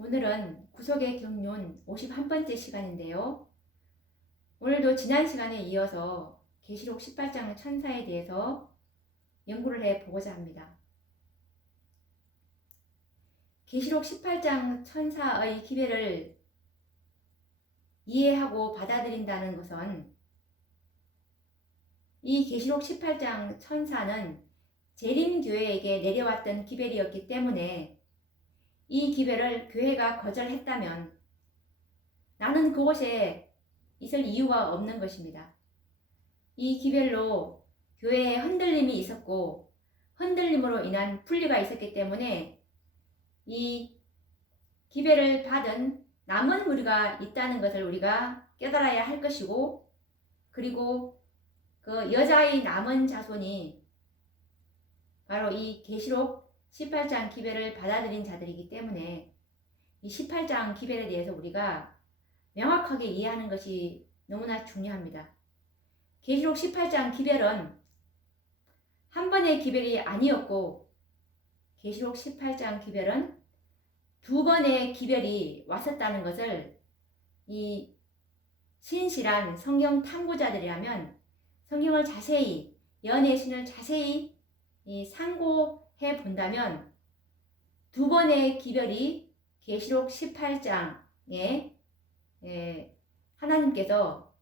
오늘은 구속의 경륜 51번째 시간인데요. 오늘도 지난 시간에 이어서 계시록 18장 천사에 대해서 연구를 해보고자 합니다. 계시록 18장 천사의 기별을 이해하고 받아들인다는 것은 이 계시록 18장 천사는 재림교회에게 내려왔던 기별이었기 때문에 이 기별을 교회가 거절했다면 나는 그곳에 있을 이유가 없는 것입니다. 이 기별로 교회에 흔들림이 있었고 흔들림으로 인한 분리가 있었기 때문에 이 기별을 받은 남은 무리가 있다는 것을 우리가 깨달아야 할 것이고, 그리고 그 여자의 남은 자손이 바로 이 계시록 18장 기별을 받아들인 자들이기 때문에 이 18장 기별에 대해서 우리가 명확하게 이해하는 것이 너무나 중요합니다. 계시록 18장 기별은 한 번의 기별이 아니었고, 계시록 18장 기별은 두 번의 기별이 왔었다는 것을 이 신실한 성경 탐구자들이라면 성경을 자세히, 연의 신을 자세히 상고해 본다면 두 번의 기별이 계시록 18장에 하나님께서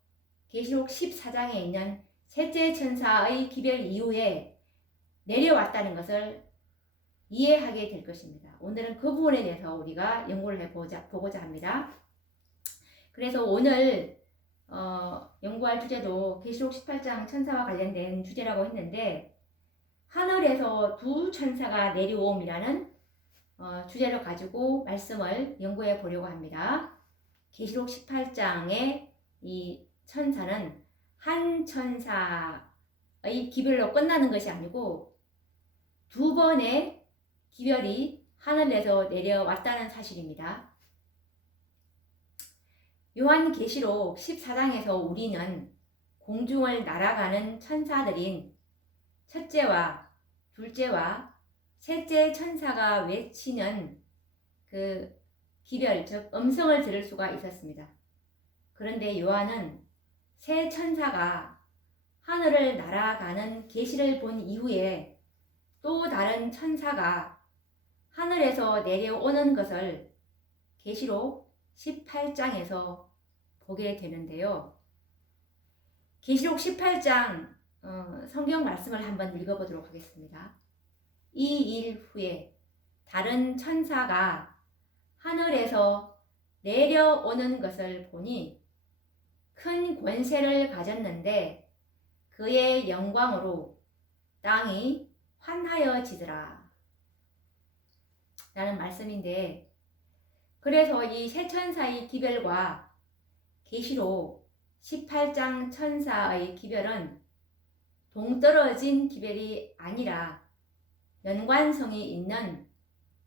계시록 14장에 있는 셋째 천사의 기별 이후에 내려왔다는 것을 이해하게 될 것입니다. 오늘은 그 부분에 대해서 우리가 연구를 보고자 합니다. 그래서 오늘 연구할 주제도 계시록 18장 천사와 관련된 주제라고 했는데, 하늘에서 두 천사가 내려옴이라는 주제를 가지고 말씀을 연구해 보려고 합니다. 계시록 18장의 이 천사는 한 천사의 기별로 끝나는 것이 아니고 두 번의 기별이 하늘에서 내려왔다는 사실입니다. 요한계시록 14장에서 우리는 공중을 날아가는 천사들인 첫째와 둘째와 셋째 천사가 외치는 그 기별, 즉 음성을 들을 수가 있었습니다. 그런데 요한은 새 천사가 하늘을 날아가는 계시를 본 이후에 또 다른 천사가 하늘에서 내려오는 것을 계시록 18장에서 보게 되는데요. 계시록 18장 성경 말씀을 한번 읽어보도록 하겠습니다. 이 일 후에 다른 천사가 하늘에서 내려오는 것을 보니 큰 권세를 가졌는데 그의 영광으로 땅이 환하여지더라 라는 말씀인데, 그래서 이 세 천사의 기별과 계시록 18장 천사의 기별은 동떨어진 기별이 아니라 연관성이 있는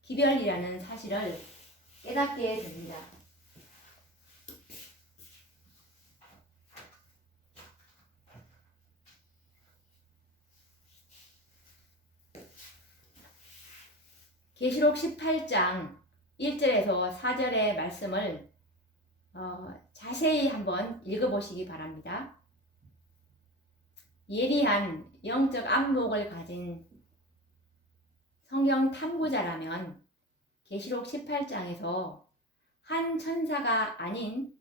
기별이라는 사실을 깨닫게 됩니다. 계시록 18장 1절에서 4절의 말씀을 자세히 한번 읽어보시기 바랍니다. 예리한 영적 안목을 가진 성경 탐구자라면 계시록 18장에서 한 천사가 아닌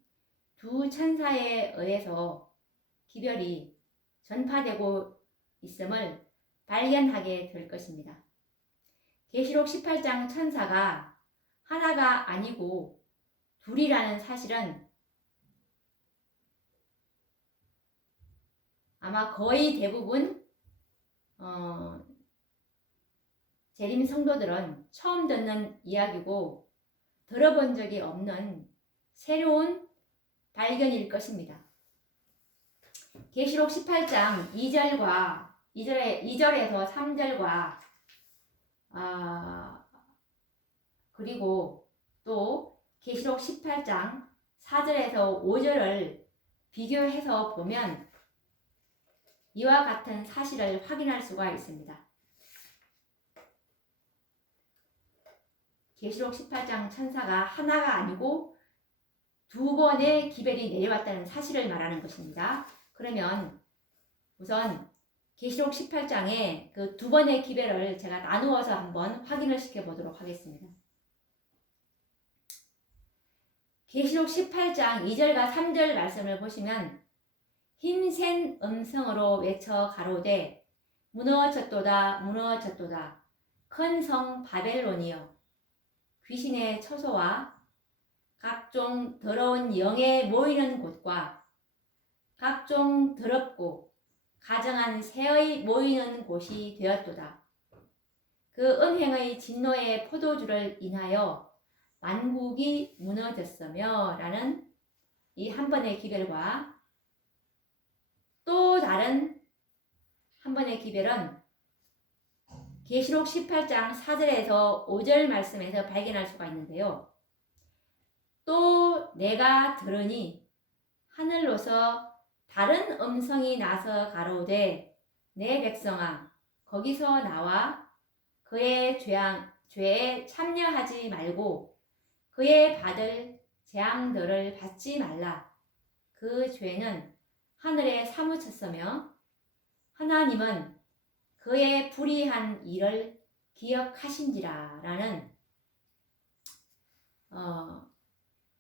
두 천사에 의해서 기별이 전파되고 있음을 발견하게 될 것입니다. 계시록 18장 천사가 하나가 아니고 둘이라는 사실은 아마 거의 대부분 재림 성도들은 처음 듣는 이야기고 들어본 적이 없는 새로운 발견일 것입니다. 계시록 18장 2절에서 3절과 그리고 또 계시록 18장 4절에서 5절을 비교해서 보면 이와 같은 사실을 확인할 수가 있습니다. 계시록 18장 천사가 하나가 아니고 두 번의 기별이 내려왔다는 사실을 말하는 것입니다. 그러면 우선 계시록 18장에 그 두 번의 기별을 제가 나누어서 한번 확인을 시켜 보도록 하겠습니다. 계시록 18장 2절과 3절 말씀을 보시면 힘센 음성으로 외쳐 가로되 무너졌도다 무너졌도다 큰 성 바벨론이여 귀신의 처소와 각종 더러운 영에 모이는 곳과 각종 더럽고 가증한 새의 모이는 곳이 되었도다. 그 음행의 진노의 포도주를 인하여 만국이 무너졌으며 라는 이 한 번의 기별과 또 다른 한 번의 기별은 계시록 18장 4절에서 5절 말씀에서 발견할 수가 있는데요. 또 내가 들으니 하늘로서 다른 음성이 나서 가로되 내 백성아 거기서 나와 그의 죄에 참여하지 말고 그의 받을 재앙들을 받지 말라. 그 죄는 하늘에 사무쳤으며 하나님은 그의 불의한 일을 기억하신지라 라는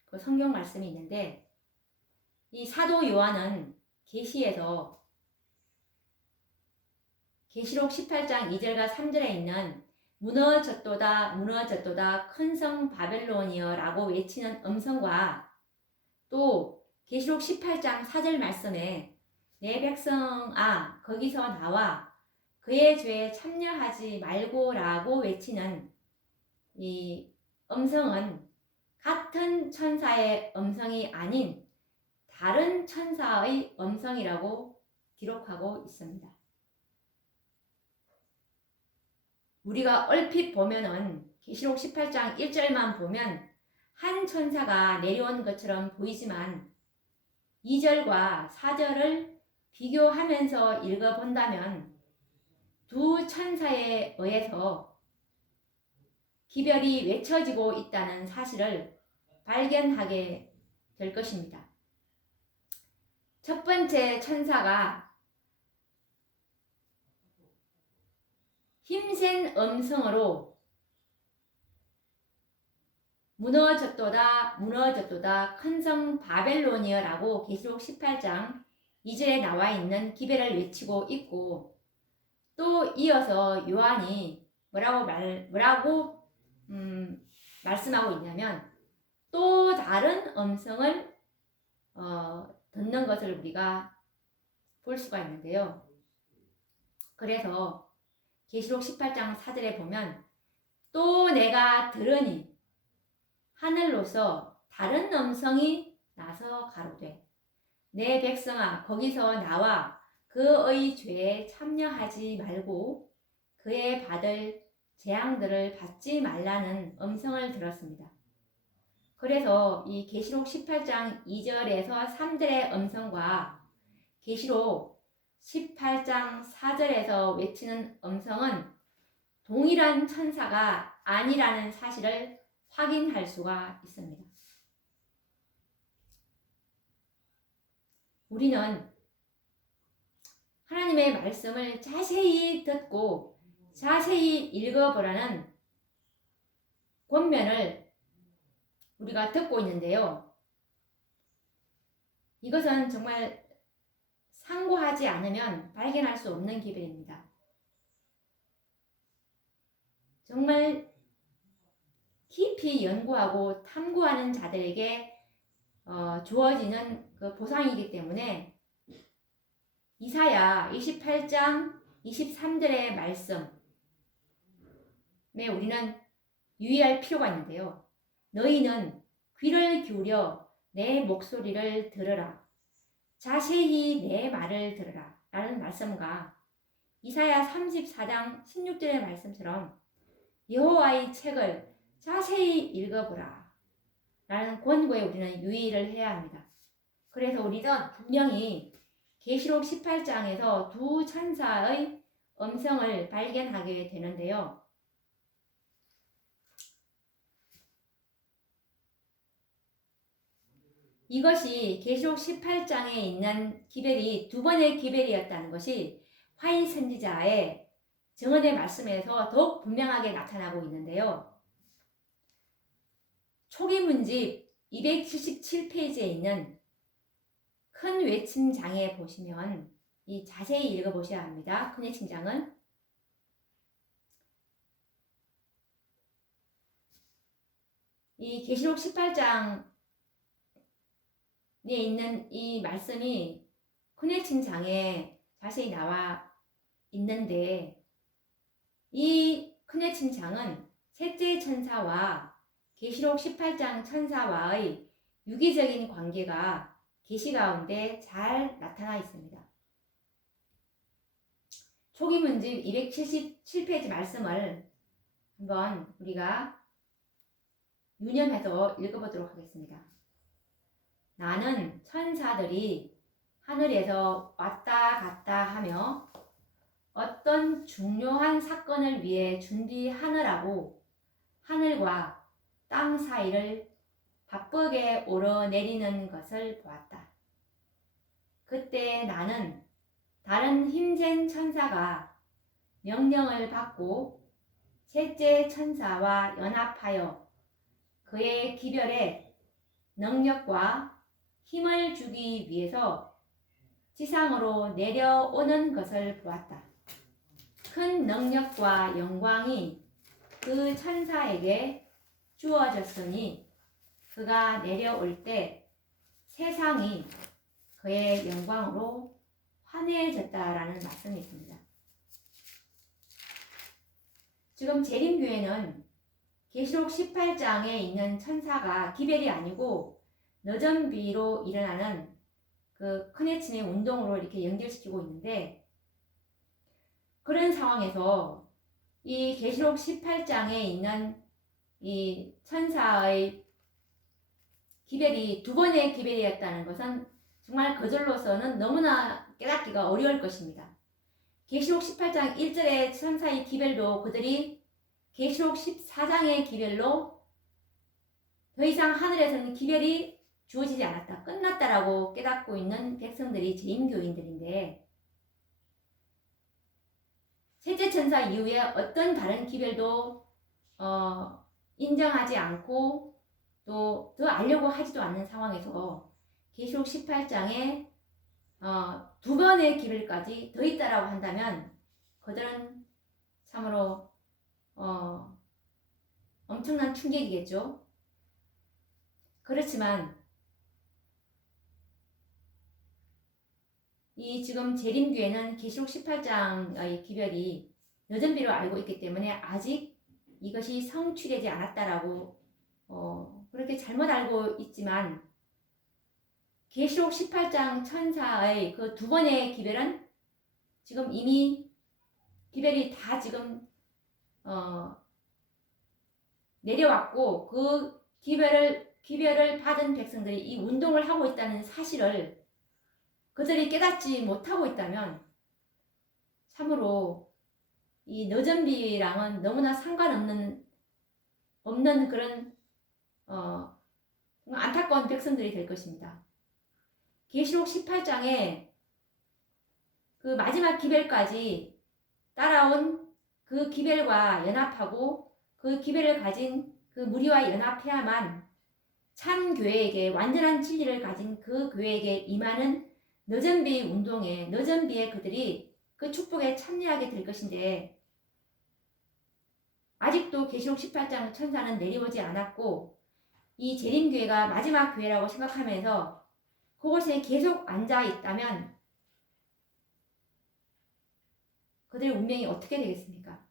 그 성경 말씀이 있는데 이 사도 요한은 계시에서 계시록 18장 2절과 3절에 있는 무너졌도다 무너졌도다 큰 성 바벨론이여 라고 외치는 음성과 또 계시록 18장 4절 말씀에 내 백성아 거기서 나와 그의 죄에 참여하지 말고 라고 외치는 이 음성은 같은 천사의 음성이 아닌 다른 천사의 음성이라고 기록하고 있습니다. 우리가 얼핏 보면은 계시록 18장 1절만 보면 한 천사가 내려온 것처럼 보이지만 2절과 4절을 비교하면서 읽어본다면 두 천사에 의해서 기별이 외쳐지고 있다는 사실을 발견하게 될 것입니다. 첫 번째 천사가 힘센 음성으로 무너졌도다 무너졌도다 큰 성 바벨론이여 라고 계시록 18장 2절에 나와 있는 기별을 외치고 있고 또 이어서 요한이 뭐라고 말씀하고 있냐면 또 다른 음성을 듣는 것을 우리가 볼 수가 있는데요. 그래서 계시록 18장 4절에 보면 또 내가 들으니 하늘로서 다른 음성이 나서 가로되 내 백성아 거기서 나와 그의 죄에 참여하지 말고 그의 받을 재앙들을 받지 말라는 음성을 들었습니다. 그래서 이 계시록 18장 2절에서 3절의 음성과 계시록 18장 4절에서 외치는 음성은 동일한 천사가 아니라는 사실을 확인할 수가 있습니다. 우리는 하나님의 말씀을 자세히 듣고 자세히 읽어보라는 권면을 우리가 듣고 있는데요. 이것은 정말 상고하지 않으면 발견할 수 없는 기별입니다. 정말 깊이 연구하고 탐구하는 자들에게 주어지는 그 보상이기 때문에 이사야 28장 23절의 말씀에 우리는 유의할 필요가 있는데요. 너희는 귀를 기울여 내 목소리를 들으라. 자세히 내 말을 들으라. 라는 말씀과 이사야 34장 16절의 말씀처럼 여호와의 책을 자세히 읽어보라. 라는 권고에 우리는 유의를 해야 합니다. 그래서 우리는 분명히 계시록 18장에서 두 천사의 음성을 발견하게 되는데요. 이것이 계시록 18장에 있는 기별이 두 번의 기별이었다는 것이 화인 선지자의 증언의 말씀에서 더욱 분명하게 나타나고 있는데요. 초기 문집 277페이지에 있는 큰 외침장에 보시면 이 자세히 읽어보셔야 합니다. 큰 외침장은 이 계시록 18장에 있는 이 말씀이 큰 외침장에 자세히 나와 있는데 이 큰 외침장은 셋째 천사와 계시록 18장 천사와의 유기적인 관계가 계시 가운데 잘 나타나 있습니다. 초기 문집 277페이지 말씀을 한번 우리가 유념해서 읽어보도록 하겠습니다. 나는 천사들이 하늘에서 왔다 갔다 하며 어떤 중요한 사건을 위해 준비하느라고 하늘과 땅 사이를 바쁘게 오르내리는 것을 보았다. 그때 나는 다른 힘센 천사가 명령을 받고 셋째 천사와 연합하여 그의 기별에 능력과 힘을 주기 위해서 지상으로 내려오는 것을 보았다. 큰 능력과 영광이 그 천사에게 주어졌으니 그가 내려올 때 세상이 그의 영광으로 환해졌다라는 말씀이 있습니다. 지금 재림교회는 계시록 18장에 있는 천사가 기별이 아니고 너전비로 일어나는 그 크네친의 운동으로 이렇게 연결시키고 있는데, 그런 상황에서 이 계시록 18장에 있는 이 천사의 기별이 두 번의 기별이었다는 것은 정말 그들로서는 너무나 깨닫기가 어려울 것입니다. 계시록 18장 1절의 천사의 기별도 그들이 계시록 14장의 기별로 더 이상 하늘에서는 기별이 주어지지 않았다, 끝났다라고 깨닫고 있는 백성들이 재림교인들인데, 셋째 천사 이후에 어떤 다른 기별도 인정하지 않고 또 더 알려고 하지도 않는 상황에서 계시록 18장에 두 번의 기별까지 더 있다라고 한다면 그들은 참으로 엄청난 충격이겠죠. 그렇지만 이 지금 재림교회는 계시록 18장의 기별이 여전비로 알고 있기 때문에 아직 이것이 성취되지 않았다라고 그렇게 잘못 알고 있지만, 계시록 18장 천사의 그 두 번의 기별은 지금 이미 기별이 다 지금 내려왔고, 그 기별을 받은 백성들이 이 운동을 하고 있다는 사실을 그들이 깨닫지 못하고 있다면 참으로 이 너전비랑은 너무나 상관없는 그런 안타까운 백성들이 될 것입니다. 계시록 18장에 그 마지막 기별까지 따라온 그 기별과 연합하고 그 기별을 가진 그 무리와 연합해야만 참 교회에게, 완전한 진리를 가진 그 교회에게 임하는 너전비 운동에, 너전비에 그들이 그 축복에 참여하게 될 것인데, 아직도 계시록 18장 천사는 내려오지 않았고 이 재림교회가 마지막 교회라고 생각하면서 그곳에 계속 앉아 있다면 그들의 운명이 어떻게 되겠습니까?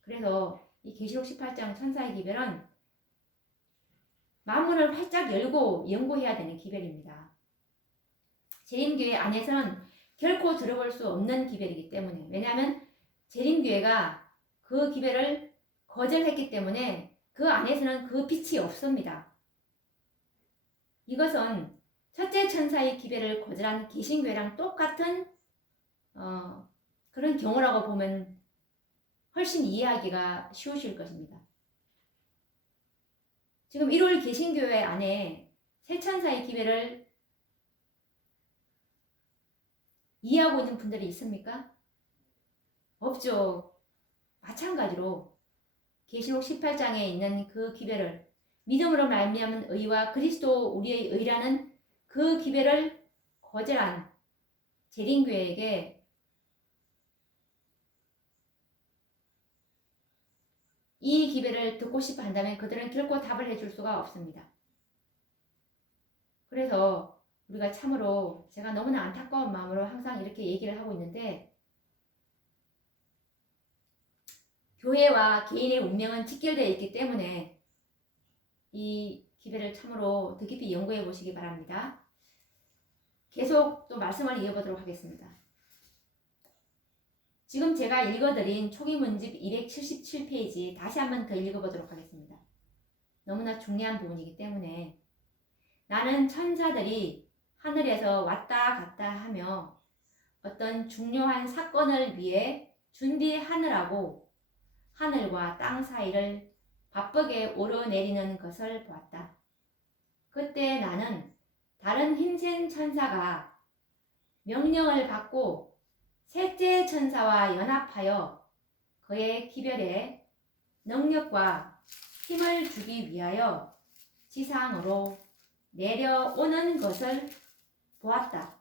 그래서 이 계시록 18장 천사의 기별은 만문을 활짝 열고 연구해야 되는 기별입니다. 재림교회 안에서는 결코 들어볼 수 없는 기별이기 때문에, 왜냐하면 재림교회가 그 기별을 거절했기 때문에 그 안에서는 그 빛이 없습니다. 이것은 첫째 천사의 기별을 거절한 개신교회랑 똑같은 그런 경우라고 보면 훨씬 이해하기가 쉬우실 것입니다. 지금 1월 개신교회 안에 새 천사의 기별을 이해하고 있는 분들이 있습니까? 없죠. 마찬가지로 계시록 18장에 있는 그 기별을 믿음으로 말미암은 의와 그리스도 우리의 의라는 그 기별을 거절한 재림교회에게 이 기별을 듣고 싶어 한다면 그들은 결코 답을 해줄 수가 없습니다. 그래서 우리가 참으로 제가 너무나 안타까운 마음으로 항상 이렇게 얘기를 하고 있는데, 교회와 개인의 운명은 직결되어 있기 때문에 이 기별을 참으로 더 깊이 연구해 보시기 바랍니다. 계속 또 말씀을 이어보도록 하겠습니다. 지금 제가 읽어드린 초기 문집 277페이지 다시 한번 더 읽어보도록 하겠습니다. 너무나 중요한 부분이기 때문에 나는 천사들이 하늘에서 왔다 갔다 하며 어떤 중요한 사건을 위해 준비하느라고 하늘과 땅 사이를 바쁘게 오르내리는 것을 보았다. 그때 나는 다른 힘센 천사가 명령을 받고 셋째 천사와 연합하여 그의 기별에 능력과 힘을 주기 위하여 지상으로 내려오는 것을 보았다.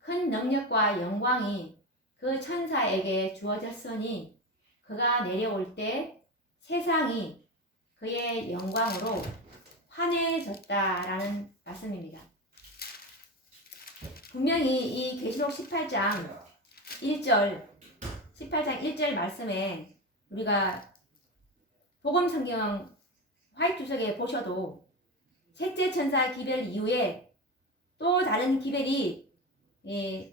큰 능력과 영광이 그 천사에게 주어졌으니 그가 내려올 때 세상이 그의 영광으로 환해졌다라는 말씀입니다. 분명히 이 계시록 18장 1절 말씀에 우리가 복음 성경 화이트 주석에 보셔도 셋째 천사 기별 이후에 또 다른 기별이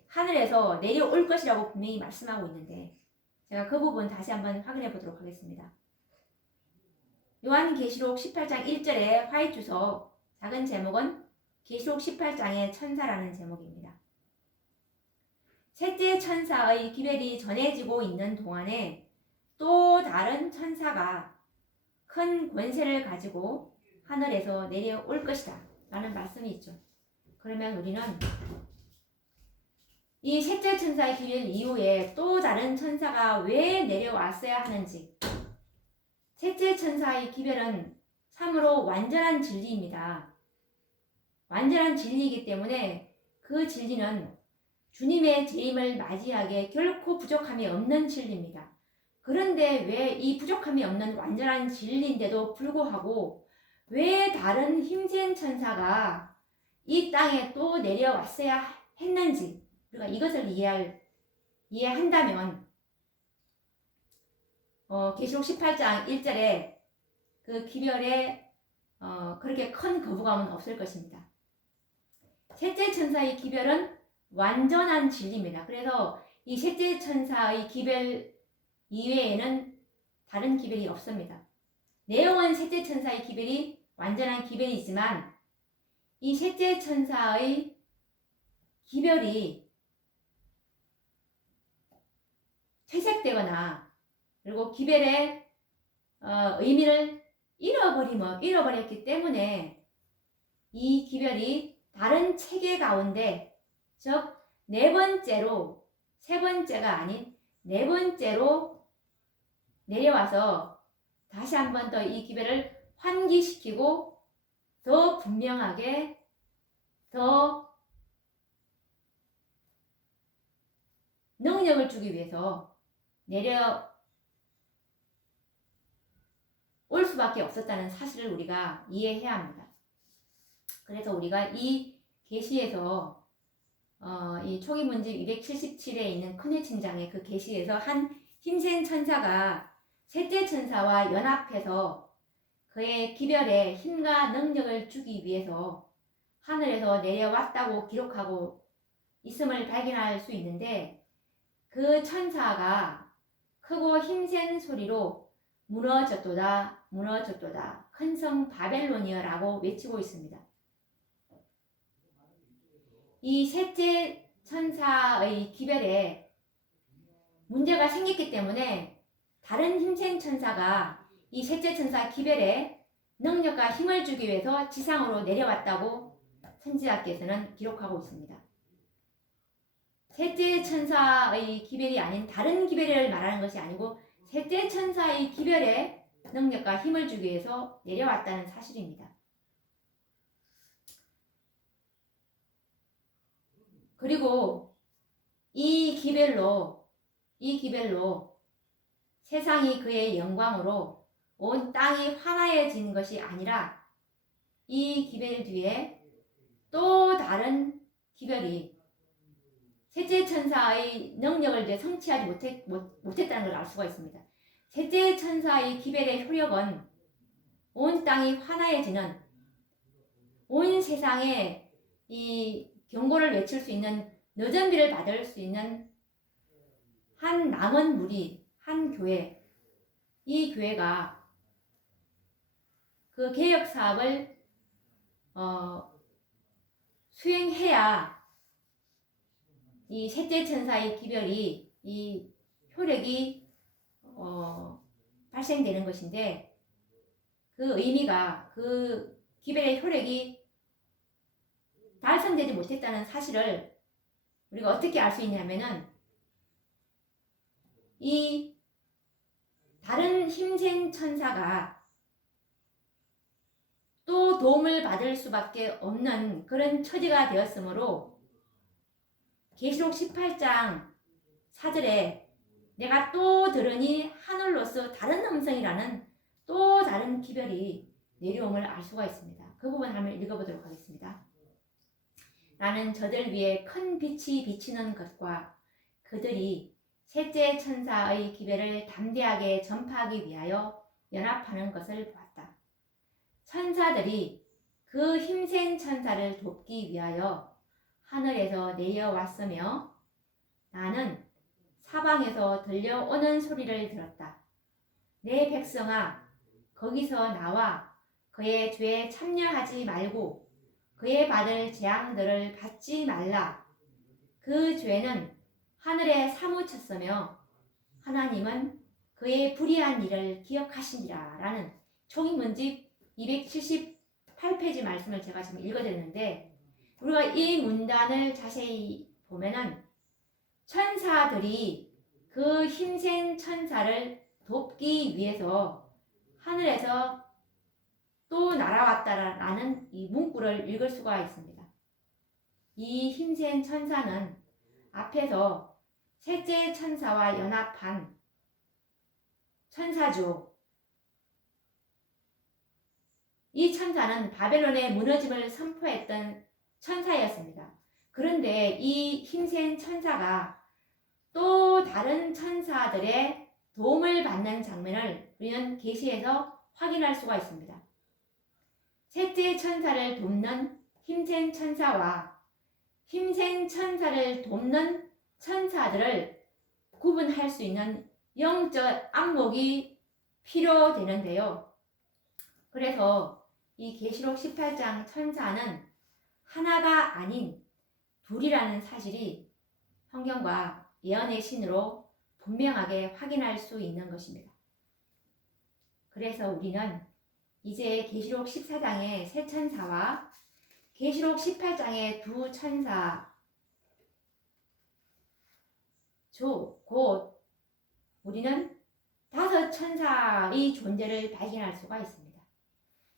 하늘에서 내려올 것이라고 분명히 말씀하고 있는데, 제가 그 부분 다시 한번 확인해 보도록 하겠습니다. 요한계시록 18장 1절의 화이트 주석 작은 제목은 계시록 18장의 천사라는 제목입니다. 셋째 천사의 기별이 전해지고 있는 동안에 또 다른 천사가 큰 권세를 가지고 하늘에서 내려올 것이다 라는 말씀이 있죠. 그러면 우리는 이 셋째 천사의 기별 이후에 또 다른 천사가 왜 내려왔어야 하는지, 셋째 천사의 기별은 참으로 완전한 진리입니다. 완전한 진리이기 때문에 그 진리는 주님의 재림을 맞이하기에 결코 부족함이 없는 진리입니다. 그런데 왜 이 부족함이 없는 완전한 진리인데도 불구하고 왜 다른 힘센 천사가 이 땅에 또 내려왔어야 했는지, 우리가 이것을 이해한다면 계시록 18장 1절에 그 기별에 그렇게 큰 거부감은 없을 것입니다. 셋째 천사의 기별은 완전한 진리입니다. 그래서 이 셋째 천사의 기별 이외에는 다른 기별이 없습니다. 내용은 셋째 천사의 기별이 완전한 기별이지만 이 셋째 천사의 기별이 퇴색되거나 그리고 기별의 의미를 잃어버렸기 때문에 이 기별이 다른 체계 가운데, 즉 네 번째로, 세 번째가 아닌 네 번째로 내려와서 다시 한 번 더 이 기별을 환기시키고 더 분명하게, 더 능력을 주기 위해서 내려올 수밖에 없었다는 사실을 우리가 이해해야 합니다. 그래서 우리가 이 계시에서 이 초기 문집 277에 있는 큰해친장의 그 계시에서 한 힘센 천사가 셋째 천사와 연합해서 그의 기별에 힘과 능력을 주기 위해서 하늘에서 내려왔다고 기록하고 있음을 발견할 수 있는데, 그 천사가 크고 힘센 소리로 무너졌도다 무너졌도다 큰 성 바벨론이여라고 외치고 있습니다. 이 셋째 천사의 기별에 문제가 생겼기 때문에 다른 힘센 천사가 이 셋째 천사 기별에 능력과 힘을 주기 위해서 지상으로 내려왔다고 선지자께서는 기록하고 있습니다. 셋째 천사의 기별이 아닌 다른 기별을 말하는 것이 아니고 셋째 천사의 기별에 능력과 힘을 주기 위해서 내려왔다는 사실입니다. 그리고 이 기별로 세상이 그의 영광으로 온 땅이 환하여진 것이 아니라 이 기별 뒤에 또 다른 기별이 셋째 천사의 능력을 이제 성취하지 못했다는 걸 알 수가 있습니다. 셋째 천사의 기별의 효력은 온 땅이 환하여지는, 온 세상에 이 경고를 외칠 수 있는, 너전비를 받을 수 있는 한 남은 무리, 한 교회, 이 교회가 그 개혁 사업을 수행해야 이 셋째 천사의 기별이, 이 효력이 발생되는 것인데, 그 의미가, 그 기별의 효력이 달성되지 못했다는 사실을 우리가 어떻게 알 수 있냐면은, 이 다른 힘센 천사가 또 도움을 받을 수밖에 없는 그런 처지가 되었으므로 계시록 18장 4절에 내가 또 들으니 하늘로서 다른 음성이라는 또 다른 기별이 내려옴을 알 수가 있습니다. 그 부분 한번 읽어보도록 하겠습니다. 나는 저들 위에 큰 빛이 비치는 것과 그들이 셋째 천사의 기별을 담대하게 전파하기 위하여 연합하는 것을 보았다. 천사들이 그 힘센 천사를 돕기 위하여 하늘에서 내려왔으며 나는 사방에서 들려오는 소리를 들었다. 내 백성아, 거기서 나와 그의 죄에 참여하지 말고 그의 받을 재앙들을 받지 말라. 그 죄는 하늘에 사무쳤으며 하나님은 그의 불의한 일을 기억하시니라. 라는 총인문집 278페이지 말씀을 제가 지금 읽어드렸는데, 우리가 이 문단을 자세히 보면은 천사들이 그 힘센 천사를 돕기 위해서 하늘에서 또 날아왔다라는 이 문구를 읽을 수가 있습니다. 이 힘센 천사는 앞에서 셋째 천사와 연합한 천사죠. 이 천사는 바벨론의 무너짐을 선포했던 천사였습니다. 그런데 이 힘센 천사가 또 다른 천사들의 도움을 받는 장면을 우리는 계시에서 확인할 수가 있습니다. 셋째 천사를 돕는 힘센 천사와 힘센 천사를 돕는 천사들을 구분할 수 있는 영적 안목이 필요되는데요. 그래서 이 계시록 18장 천사는 하나가 아닌 둘이라는 사실이 성경과 예언의 신으로 분명하게 확인할 수 있는 것입니다. 그래서 우리는 이제 계시록 14장의 세 천사와 계시록 18장의 두 천사, 곧 우리는 다섯 천사의 존재를 발견할 수가 있습니다.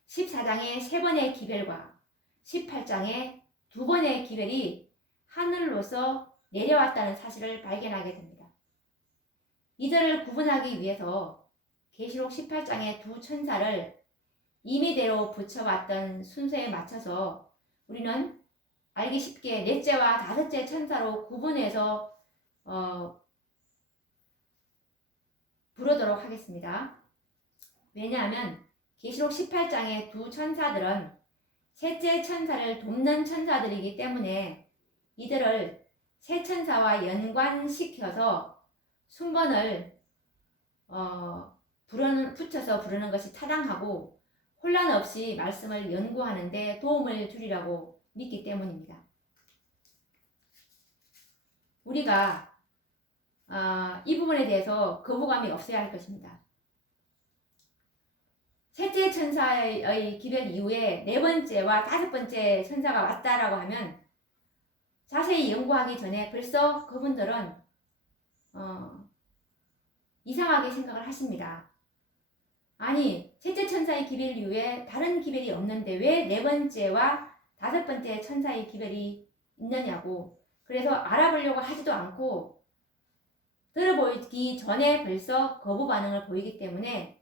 14장의 세 번의 기별과 18장의 두 번의 기별이 하늘로서 내려왔다는 사실을 발견하게 됩니다. 이들을 구분하기 위해서 계시록 18장의 두 천사를 임의대로 붙여왔던 순서에 맞춰서 우리는 알기 쉽게 넷째와 다섯째 천사로 구분해서 부르도록 하겠습니다. 왜냐하면 계시록 18장의 두 천사들은 셋째 천사를 돕는 천사들이기 때문에 이들을 세 천사와 연관시켜서 순번을 붙여서 부르는 것이 타당하고 혼란 없이 말씀을 연구하는 데 도움을 주리라고 믿기 때문입니다. 우리가 이 부분에 대해서 거부감이 없어야 할 것입니다. 셋째 천사의 기별 이후에 네 번째와 다섯 번째 천사가 왔다라고 하면 자세히 연구하기 전에 벌써 그분들은 이상하게 생각을 하십니다. 아니, 셋째 천사의 기별 이후에 다른 기별이 없는데 왜 네 번째와 다섯 번째 천사의 기별이 있느냐고. 그래서 알아보려고 하지도 않고 들어보기 전에 벌써 거부 반응을 보이기 때문에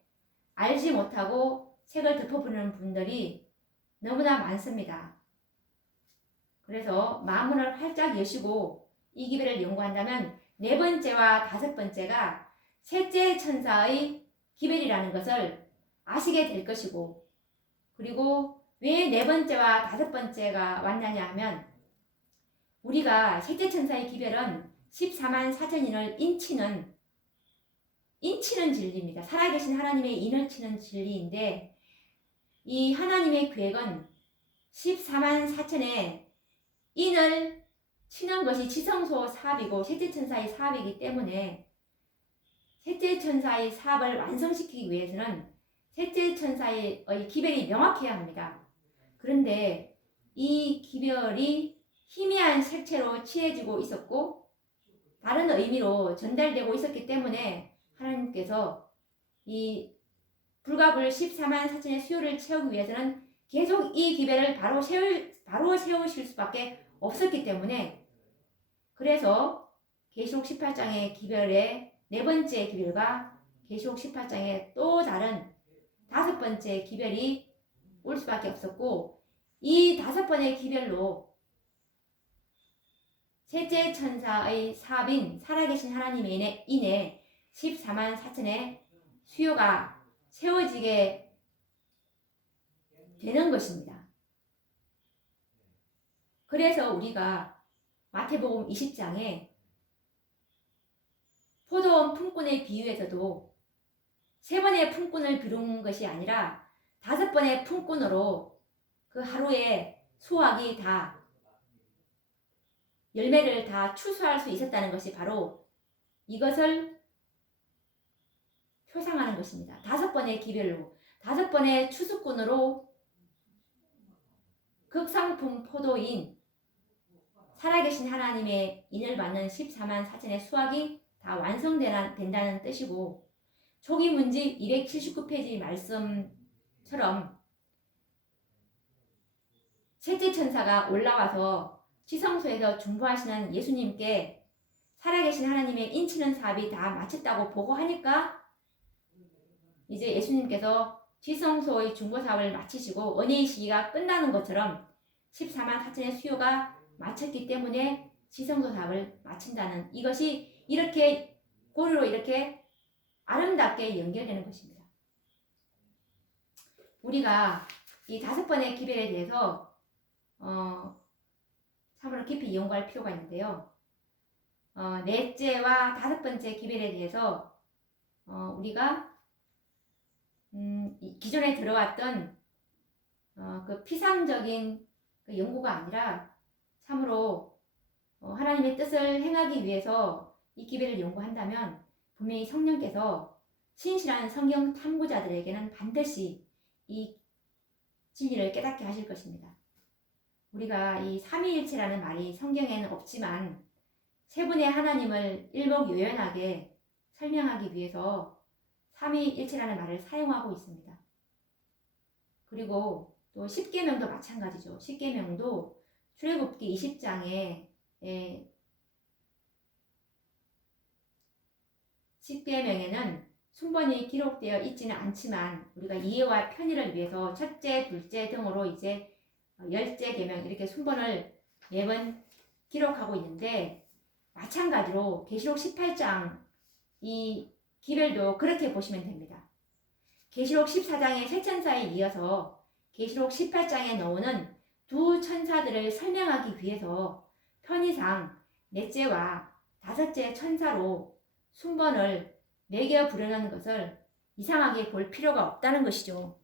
알지 못하고 책을 덮어보는 분들이 너무나 많습니다. 그래서 마음문을 활짝 여시고 이 기별을 연구한다면 네 번째와 다섯 번째가 셋째 천사의 기별이라는 것을 아시게 될 것이고, 그리고 왜 네 번째와 다섯 번째가 왔느냐 하면 우리가 셋째 천사의 기별은 14만 4천인을 인치는 진리입니다. 살아계신 하나님의 인을 치는 진리인데 이 하나님의 계획은 14만 4천의 인을 치는 것이 지성소 사업이고 셋째 천사의 사업이기 때문에 셋째 천사의 사업을 완성시키기 위해서는 셋째 천사의 기별이 명확해야 합니다. 그런데 이 기별이 희미한 색채로 칠해지고 있었고 다른 의미로 전달되고 있었기 때문에 하나님께서 이 불가불 14만 4천의 수요를 채우기 위해서는 계속 이 기별을 바로 세우실 수밖에 없었기 때문에, 그래서 계시록 18장의 기별의 네 번째 기별과 계시록 18장의 또 다른 다섯 번째 기별이 올 수밖에 없었고, 이 다섯 번의 기별로 셋째 천사의 사업인 살아계신 하나님의 인해 14만 4천의 수요가 세워지게 되는 것입니다. 그래서 우리가 마태복음 20장에 포도원 품꾼의 비유에서도 세 번의 품꾼을 비운 것이 아니라 다섯 번의 품꾼으로 그 하루에 수확이 다 열매를 다 추수할 수 있었다는 것이 바로 이것을 표상하는 것입니다. 다섯 번의 기별로, 다섯 번의 추수꾼으로 극상품 포도인 살아계신 하나님의 인을 받는 14만 4천의 수확이 다 완성된다는 뜻이고, 초기 문집 279페이지 말씀처럼 셋째 천사가 올라와서 지성소에서 중보하시는 예수님께 살아계신 하나님의 인치는 사업이 다 마쳤다고 보고하니까 이제 예수님께서 지성소의 중보 사업을 마치시고 은혜의 시기가 끝나는 것처럼 14만 4천의 수요가 마쳤기 때문에 지성소 사업을 마친다는, 이것이 이렇게 고리로 이렇게 아름답게 연결되는 것입니다. 우리가 이 다섯 번의 기별에 대해서 참으로 깊이 연구할 필요가 있는데요. 넷째와 다섯 번째 기별에 대해서 우리가 기존에 들어왔던 그 피상적인 그 연구가 아니라 참으로 하나님의 뜻을 행하기 위해서 이 기별을 연구한다면 분명히 성령께서 신실한 성경 탐구자들에게는 반드시 이 진리를 깨닫게 하실 것입니다. 우리가 이 삼위일체라는 말이 성경에는 없지만 세 분의 하나님을 일목요연하게 설명하기 위해서 삼위일체라는 말을 사용하고 있습니다. 그리고 또 십계명도 마찬가지죠. 십계명도 출애굽기 20장에 십계명에는 순번이 기록되어 있지는 않지만 우리가 이해와 편의를 위해서 첫째, 둘째 등으로 이제 10째 계명 이렇게 순번을 매번 기록하고 있는데, 마찬가지로 계시록 18장 이 기별도 그렇게 보시면 됩니다. 계시록 14장의 세 천사에 이어서 계시록 18장에 나오는 두 천사들을 설명하기 위해서 편의상 넷째와 다섯째 천사로 순번을 매겨 부르는 것을 이상하게 볼 필요가 없다는 것이죠.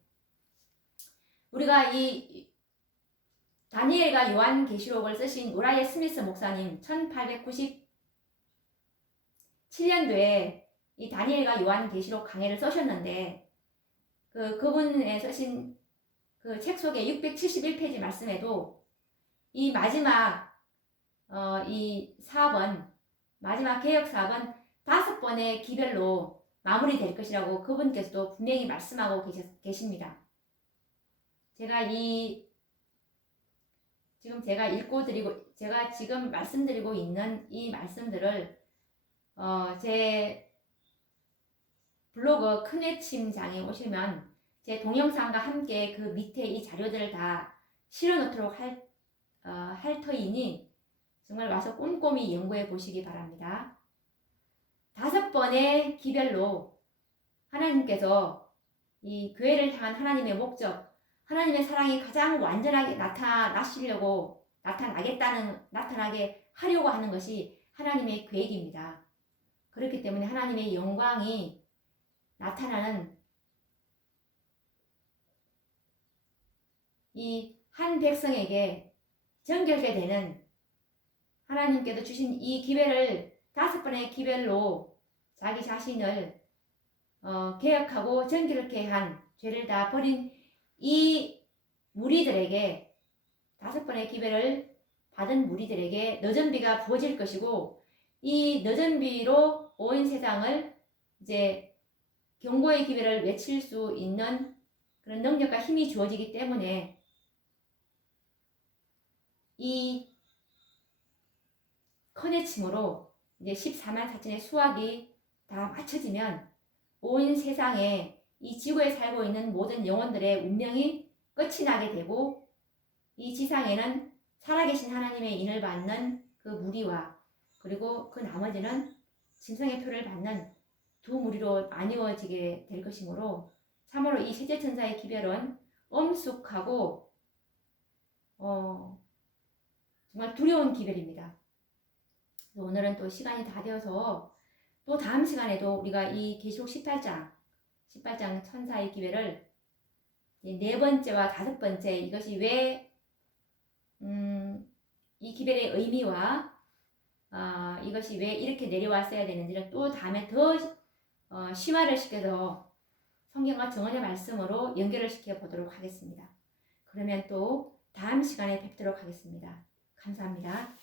우리가 이 다니엘과 요한계시록을 쓰신 우라이어 스미스 목사님 1897년도에 이 다니엘과 요한계시록 강해를 써셨는데 그분의 쓰신 그 책 속의 671페이지 말씀에도 이 마지막 이 사업은 마지막 개혁 사업은 5번의 기별로 마무리될 것이라고 그분께서도 분명히 말씀하고 계십니다. 제가 지금 말씀드리고 있는 이 말씀들을 제 블로그 큰외침장에 오시면 제 동영상과 함께 그 밑에 이 자료들을 다 실어 놓도록 할 터이니 정말 와서 꼼꼼히 연구해 보시기 바랍니다. 5번의 기별로 하나님께서 이 교회를 향한 하나님의 목적, 하나님의 사랑이 가장 완전하게 나타나게 하려고 하는 것이 하나님의 계획입니다. 그렇기 때문에 하나님의 영광이 나타나는 이 한 백성에게 정결케 되는 하나님께서 주신 이 기별을 5번의 기별로 자기 자신을 개혁하고 정결케 한 죄를 다 버린 이 무리들에게 5번의 기별을 받은 무리들에게 너전비가 부어질 것이고 이 너전비로 온 세상을 이제 경고의 기별을 외칠 수 있는 그런 능력과 힘이 주어지기 때문에 이 커네침으로 이제 14만 4천의 수확이 다 맞춰지면 온 세상에 이 지구에 살고 있는 모든 영혼들의 운명이 끝이 나게 되고 이 지상에는 살아계신 하나님의 인을 받는 그 무리와 그리고 그 나머지는 짐승의 표를 받는 두 무리로 나뉘어지게 될 것이므로 참으로 이 세제천사의 기별은 엄숙하고 정말 두려운 기별입니다. 오늘은 또 시간이 다 되어서 또 다음 시간에도 우리가 이 계시록 18장 천사의 기별을 4번째와 5번째 이것이 왜 이 기별의 의미와 이것이 왜 이렇게 내려왔어야 되는지를 또 다음에 더 심화를 시켜서 성경과 정언의 말씀으로 연결을 시켜 보도록 하겠습니다. 그러면 또 다음 시간에 뵙도록 하겠습니다. 감사합니다.